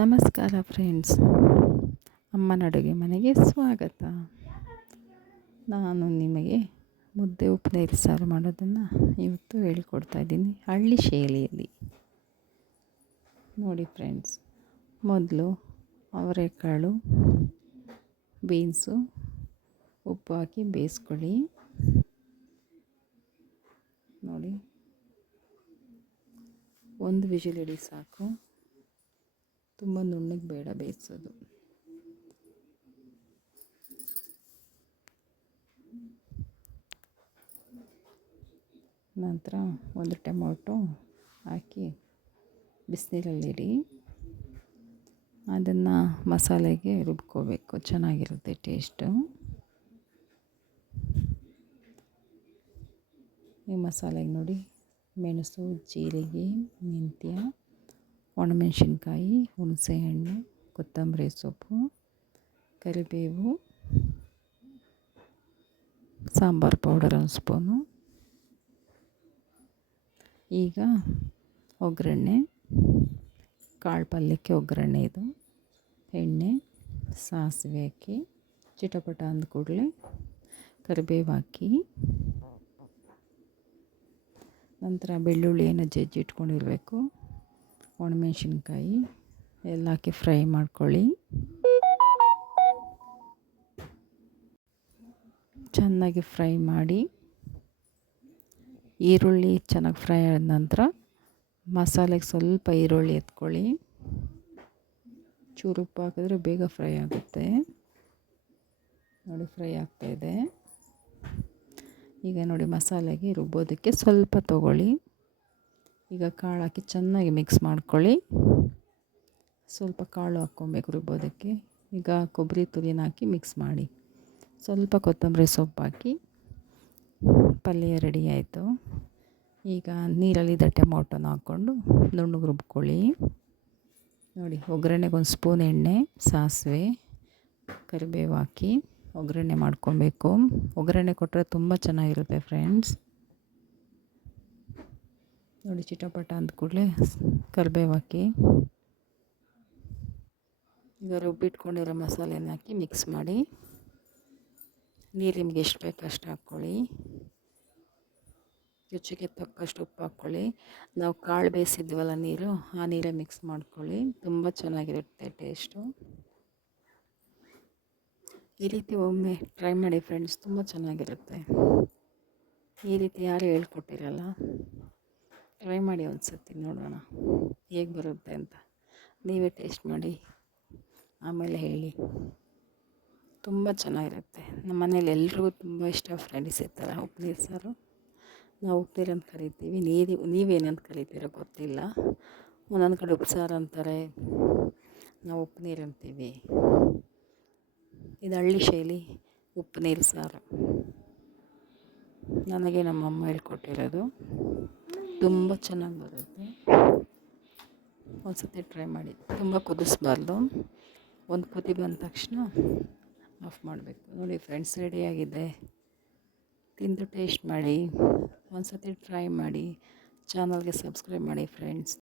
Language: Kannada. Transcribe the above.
ನಮಸ್ಕಾರ ಫ್ರೆಂಡ್ಸ್ ಅಮ್ಮನ ಅಡುಗೆ ಮನೆಗೆ ಸ್ವಾಗತ. ನಾನು ನಿಮಗೆ ಮುದ್ದೆ ಉಪ್ಪು ಸಾರು ಮಾಡೋದನ್ನು ಇವತ್ತು ಹೇಳಿಕೊಡ್ತಾ ಇದ್ದೀನಿ. ಹಳ್ಳಿ ಶೈಲಿಯಲ್ಲಿ. ನೋಡಿ ಫ್ರೆಂಡ್ಸ್ ಮೊದಲು ಅವರೆಕಾಳು ಬೀನ್ಸು ಉಪ್ಪು ಹಾಕಿ ಬೇಯಿಸ್ಕೊಳ್ಳಿ. ನೋಡಿ, ಒಂದು ವಿಜಿಲ್ ಇಡಿ ಸಾಕು. ತುಂಬ ನುಣ್ಣಗೆ ಬೇಡ ಬೇಯಿಸೋದು. ನಂತರ ಒಂದು ಟೊಮೊಟೊ ಹಾಕಿ ಬಿಸಿನೀರಲ್ಲಿಡಿ ಅದನ್ನು ಮಸಾಲೆಗೆ ರುಬ್ಕೋಬೇಕು, ಚೆನ್ನಾಗಿರುತ್ತೆ ಟೇಸ್ಟು ಈ ಮಸಾಲೆಗೆ ನೋಡಿ ಮೆಣಸು, ಜೀರಿಗೆ, ಮೆಂತ್ಯ. ಒಣಮೆಣಸಿನ್ಕಾಯಿ, ಹುಣಸೆಹಣ್ಣು, ಕೊತ್ತಂಬರಿ ಸೊಪ್ಪು, ಕರಿಬೇವು, ಸಾಂಬಾರು ಪೌಡರ್ ಒಂದು ಸ್ಪೂನು. ಈಗ ಒಗ್ಗರಣೆ, ಕಾಳು ಪಲ್ಯಕ್ಕೆ ಒಗ್ಗರಣೆ ಇದು. ಎಣ್ಣೆ, ಸಾಸಿವೆ ಹಾಕಿ, ಚಿಟಪಟ ಅಂದ ಕೂಡಲೇ ಕರಿಬೇವು ಹಾಕಿ. ನಂತರ ಬೆಳ್ಳುಳ್ಳಿಯನ್ನು ಜಜ್ಜಿ ಇಟ್ಕೊಂಡಿರಬೇಕು. ಒಣಮೆಣ್ಸಿನ್ಕಾಯಿ ಎಲ್ಲ ಹಾಕಿ ಫ್ರೈ ಮಾಡ್ಕೊಳ್ಳಿ. ಚೆನ್ನಾಗಿ ಫ್ರೈ ಮಾಡಿ ಈರುಳ್ಳಿ ಚೆನ್ನಾಗಿ ಫ್ರೈ ಆದ ನಂತರ ಮಸಾಲೆಗೆ ಸ್ವಲ್ಪ ಈರುಳ್ಳಿ ಎತ್ಕೊಳ್ಳಿ. ಚೂರು ಉಪ್ಪು ಹಾಕಿದ್ರೆ ಬೇಗ ಫ್ರೈ ಆಗುತ್ತೆ. ನೋಡಿ ಫ್ರೈ ಆಗ್ತಾಯಿದೆ ಈಗ ನೋಡಿ ಮಸಾಲೆಗೆ ರುಬ್ಬೋದಕ್ಕೆ ಸ್ವಲ್ಪ ತೊಗೊಳ್ಳಿ. ಈಗ ಕಾಳು ಹಾಕಿ ಚೆನ್ನಾಗಿ ಮಿಕ್ಸ್ ಮಾಡ್ಕೊಳ್ಳಿ. ಸ್ವಲ್ಪ ಕಾಳು ಹಾಕ್ಕೊಬೇಕು ರುಬ್ಬೋದಕ್ಕೆ. ಈಗ ಕೊಬ್ಬರಿ ತುರಿನ ಹಾಕಿ ಮಿಕ್ಸ್ ಮಾಡಿ. ಸ್ವಲ್ಪ ಕೊತ್ತಂಬರಿ ಸೊಪ್ಪು ಹಾಕಿ ಪಲ್ಯ ರೆಡಿ ಆಯಿತು. ಈಗ ನೀರಲ್ಲಿದ್ದ ಟೊಮೊಟೊನ ಹಾಕ್ಕೊಂಡು ನುಣ್ಣಗೆ ರುಬ್ಕೊಳ್ಳಿ. ನೋಡಿ, ಒಗ್ಗರಣೆಗೆ ಒಂದು ಸ್ಪೂನ್ ಎಣ್ಣೆ, ಸಾಸಿವೆ, ಕರಿಬೇವು ಹಾಕಿ ಒಗ್ಗರಣೆ ಮಾಡ್ಕೊಬೇಕು. ಒಗ್ಗರಣೆ ಕೊಟ್ಟರೆ ತುಂಬ ಚೆನ್ನಾಗಿರುತ್ತೆ ಫ್ರೆಂಡ್ಸ್ ನೋಡಿ ಚಿಟಪಟ ಅಂದ ಕೂಡಲೇ ಕರಿಬೇವು ಹಾಕಿ. ಈಗ ರುಬ್ಬಿಟ್ಕೊಂಡಿರೋ ಮಸಾಲೆನ ಹಾಕಿ ಮಿಕ್ಸ್ ಮಾಡಿ. ನೀರು ನಿಮ್ಗೆ ಎಷ್ಟು ಬೇಕು ಅಷ್ಟು ಹಾಕ್ಕೊಳ್ಳಿ. ರುಚಿಗೆ ತಕ್ಕಷ್ಟು ಉಪ್ಪು ಹಾಕ್ಕೊಳ್ಳಿ. ನಾವು ಕಾಳು ಬೇಯಿಸಿದ್ವಲ್ಲ ನೀರು, ಆ ನೀರೇ ಮಿಕ್ಸ್ ಮಾಡ್ಕೊಳ್ಳಿ. ತುಂಬ ಚೆನ್ನಾಗಿರುತ್ತೆ ಟೇಸ್ಟು ಈ ರೀತಿ ಒಮ್ಮೆ ಟ್ರೈ ಮಾಡಿ ಫ್ರೆಂಡ್ಸ್ ತುಂಬ ಚೆನ್ನಾಗಿರುತ್ತೆ. ಈ ರೀತಿ ಯಾರು ಹೇಳ್ಕೊಟ್ಟಿರಲ್ಲ. ಟ್ರೈ ಮಾಡಿ ಒಂದು ಸರ್ತಿ ನೋಡೋಣ. ಹೇಗೆ ಬರುತ್ತೆ ಅಂತ. ನೀವೇ ಟೇಸ್ಟ್ ಮಾಡಿ. ಆಮೇಲೆ ಹೇಳಿ. ತುಂಬ ಚೆನ್ನಾಗಿರುತ್ತೆ. ನಮ್ಮ ಮನೇಲಿ ಎಲ್ರಿಗೂ ತುಂಬ ಇಷ್ಟ ಫ್ರೆಂಡ್ಸ್ ಇರ್ತಾರೆ. ಉಪ್ಪು ಸಾರು. ನಾವು ಉಪ್ಪು ಅಂತ ಕರಿತೀವಿ. ನೀರು ನೀವೇನಂತ ಕರಿತೀರೋ ಗೊತ್ತಿಲ್ಲ. ಒಂದೊಂದು ಕಡೆ ಉಪ್ಸಾರು ಸಾರು ಅಂತಾರೆ. ನಾವು ಉಪ್ಪು ನೀರು ಅಂತೀವಿ. ಇದು ಹಳ್ಳಿ ಶೈಲಿ ಉಪ್ಪು ನೀರು ಸಾರು. ನನಗೆ ನಮ್ಮಮ್ಮ ಹೇಳ್ಕೊಟ್ಟಿರೋದು. ತುಂಬ ಚೆನ್ನಾಗಿ ಬರುತ್ತೆ. ಒಂದು ಟ್ರೈ ಮಾಡಿ. ತುಂಬ ಕುದಿಸ್ಬಾರ್ದು. ಒಂದು ಕುದಿ ಬಂದ ತಕ್ಷಣ ಆಫ್ ಮಾಡಬೇಕು. ನೋಡಿ ಫ್ರೆಂಡ್ಸ್ ರೆಡಿಯಾಗಿದೆ ತಿಂದು ಟೇಸ್ಟ್ ಮಾಡಿ. ಒಂದು ಸತಿ ಟ್ರೈ ಮಾಡಿ. ಚಾನಲ್ಗೆ ಸಬ್ಸ್ಕ್ರೈಬ್ ಮಾಡಿ ಫ್ರೆಂಡ್ಸ್.